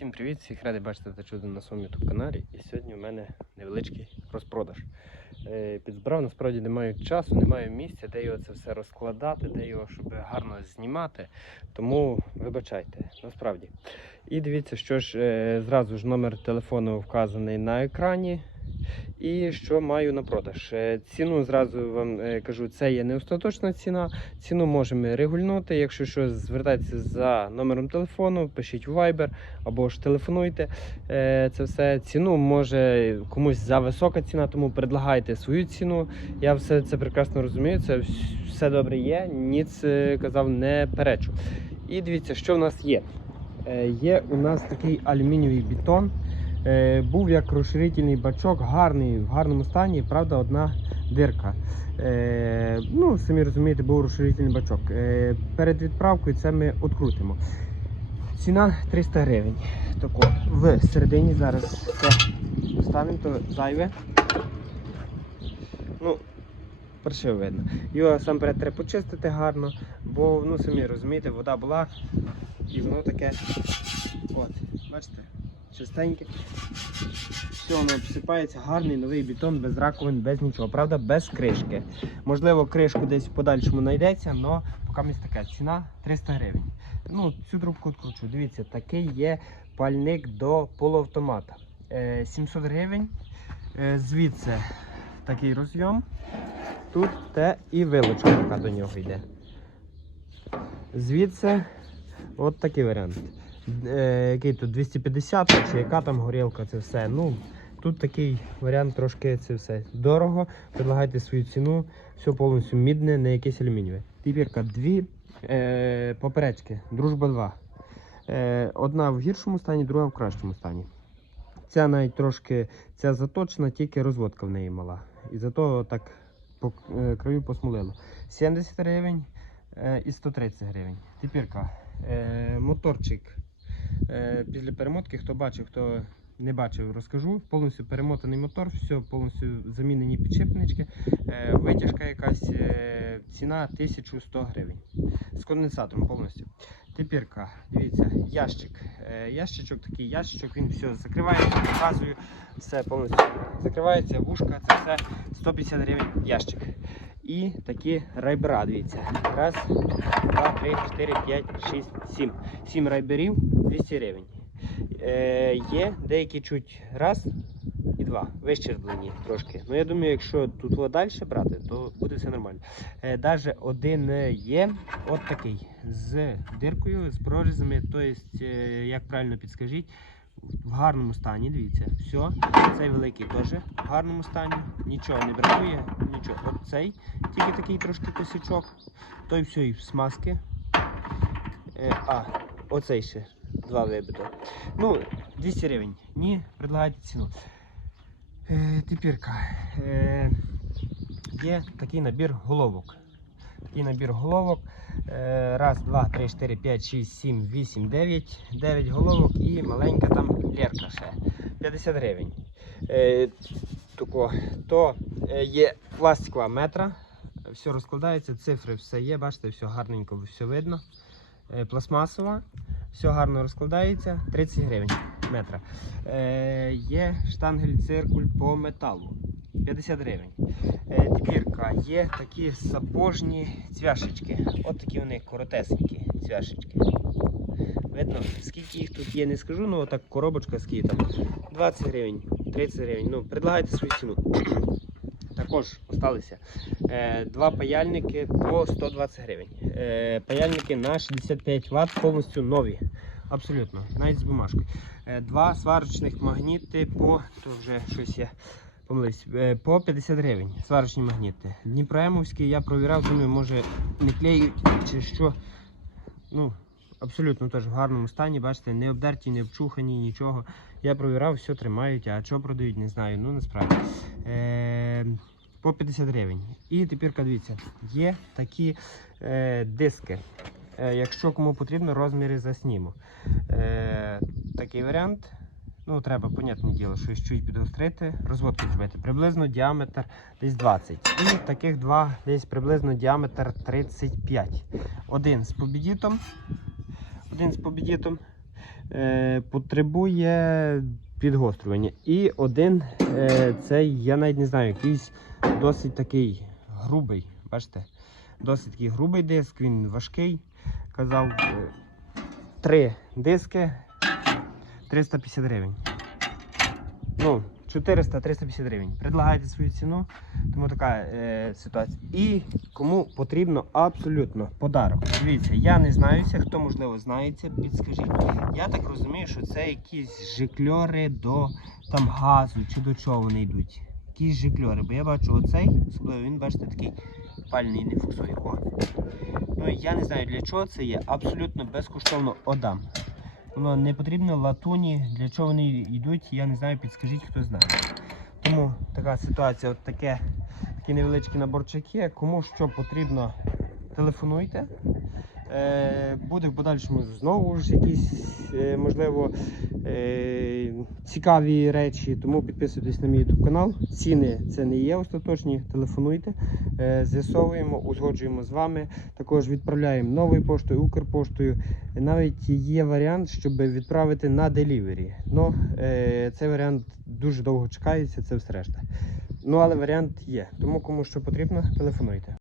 Всім привіт! Всіх радий бачити та чути на своєму youtube каналі. І сьогодні у мене невеличкий розпродаж. Підзбирав, Підзбрав, насправді не маю часу, не маю місця, де його це все розкладати, де його, щоб гарно знімати. Тому вибачайте, насправді. І дивіться, що ж е, зразу ж номер телефону вказаний на екрані. І що маю на продаж. Е, Ціну зразу вам е, кажу, це є не остаточна ціна. Ціну можемо регульнути. Якщо що, звертайтеся за номером телефону, пишіть в Viber або ж телефонуйте. Е, Це все ціну може комусь за висока ціна, тому предлагайте свою ціну. Я все це прекрасно розумію. Це все добре є. Ніц казав, не перечу. І дивіться, що в нас є. Є у нас такий алюмінієвий бетон. Е, Був як розширительний бачок, гарний, в гарному стані, правда, одна дирка. Е, ну, самі розумієте, був розширительний бачок. Е, перед відправкою це ми відкрутимо. Ціна 300 гривень. Тако, в середині зараз це достанемо, то зайве. Ну, паршиво видно. Його сам перед треба почистити гарно, бо ну самі розумієте, вода була і воно таке. От, бачите, чистеньке. Все, воно обсипається, гарний новий бетон, без раковин, без нічого. Правда, без кришки. Можливо, кришку десь в подальшому знайдеться, але поки місць така ціна 300 гривень. Ну, цю трубку відкручу. Дивіться, такий є пальник до полуавтомата. Е, 700 гривень. Е, звідси такий розйом. Тут те і вилочка, яка до нього йде. Звідси от такий варіант. Е, який тут 250 чи яка там горілка, це все. Ну, тут такий варіант трошки це все дорого. Предлагайте свою ціну, все повністю мідне, не якесь алюмінієве. Тепірка дві е, поперечки, дружба 2. Е, одна в гіршому стані, друга в кращому стані. Ця навіть трошки ця заточена, тільки розводка в неї мала. І зато так по е, краю посмолило. 70 гривень е, і 130 гривень. Тепірка, е, моторчик е, після перемотки, хто бачив, хто не бачив, розкажу. Повністю перемотаний мотор, все повністю замінені підшипнички. Е, витяжка якась е, ціна 1100 гривень. З конденсатором повністю. Тепірка, дивіться, ящик. Е, ящичок такий ящичок, він все закривається, показую, все повністю закривається, вушка, це все 150 гривень ящик. І такі райбера, дивіться. Раз, два, три, чотири, п'ять, шість, сім. Сім райберів 200 гривень. Е, є деякі чуть раз і два, вищерблені трошки. Ну я думаю, якщо тут далі брати, то буде все нормально. Е, Даже один є от такий з диркою, з прорізами, тобто, е, як правильно підскажіть, в гарному стані, дивіться, все. Цей великий теж в гарному стані, нічого не бракує, нічого. От цей, тільки такий трошки косячок, той все і в смазки. Е, а, оцей ще два вибито. Ну, 200 гривень. Ні, предлагайте ціну. Е, тепірка. Е, є такий набір головок. Такий набір головок. Е, раз, два, три, чотири, п'ять, шість, сім, вісім, дев'ять. Дев'ять головок і маленька там лерка ще. 50 гривень. Е, тако, то е, є пластикова метра. Все розкладається, цифри все є, бачите, все гарненько, все видно. Е, пластмасова, все гарно розкладається, 30 гривень метра. Е, є штангель циркуль по металу. 50 гривень. Е, Тепірка, є такі сапожні цвяшечки. От такі вони коротесенькі цвяшечки. Видно, скільки їх тут є, не скажу, ну отак коробочка скільки там. 20 гривень, 30 гривень. Ну, предлагайте свою ціну. Також осталися е, два паяльники по 120 гривень. Е, паяльники на 65 Вт повністю нові. Абсолютно, навіть з бумажкою. Е, два сварочних магніти по то вже щось я помилився, по 50 гривень. Сварочні магніти. Дніпроемовські я провіряв, думаю, може не клеють чи що. Ну, абсолютно теж в гарному стані, бачите, не обдерті, не обчухані, нічого. Я провіряв, все тримають, а що продають, не знаю. Ну насправді. Е, по 50 гривень. І тепер дивіться, є такі е, диски. Е, якщо кому потрібно, розміри засніму. Е, такий варіант. Ну, треба, понятне діло, щось чуть підгострити, розводку зробити. Приблизно діаметр десь 20. І таких два десь приблизно діаметр 35. Один з побідітом. Один з побідітом. е, потребує підгострювання. І один е, цей, я навіть не знаю, якийсь досить такий грубий. Бачите? Досить такий грубий диск, він важкий. Казав е, три диски 350 гривень. Ну, 400-350 гривень. Предлагайте свою ціну, тому така е, ситуація. І кому потрібно абсолютно подарок. Дивіться, я не знаюся, хто можливо знається, підскажіть. Я так розумію, що це якісь жикльори до там газу чи до чого вони йдуть. Якісь жикльори. Бо я бачу оцей, особливо він, бачите, такий пальний не фоксує. О. Ну я не знаю для чого це є. Абсолютно безкоштовно отдам. Воно не потрібно латуні. Для чого вони йдуть, я не знаю, підскажіть, хто знає. Тому така ситуація, от таке, такі невеличкі наборчики. Кому що потрібно, телефонуйте. Е, буде в подальшому знову ж якісь, е, можливо, цікаві речі, тому підписуйтесь на мій YouTube канал. Ціни це не є остаточні, телефонуйте, е, з'ясовуємо, узгоджуємо з вами. Також відправляємо новою поштою, Укрпоштою. Навіть є варіант, щоб відправити на делівері. Ну, е, цей варіант дуже довго чекається, це все решта. Ну, але варіант є. Тому кому що потрібно, телефонуйте.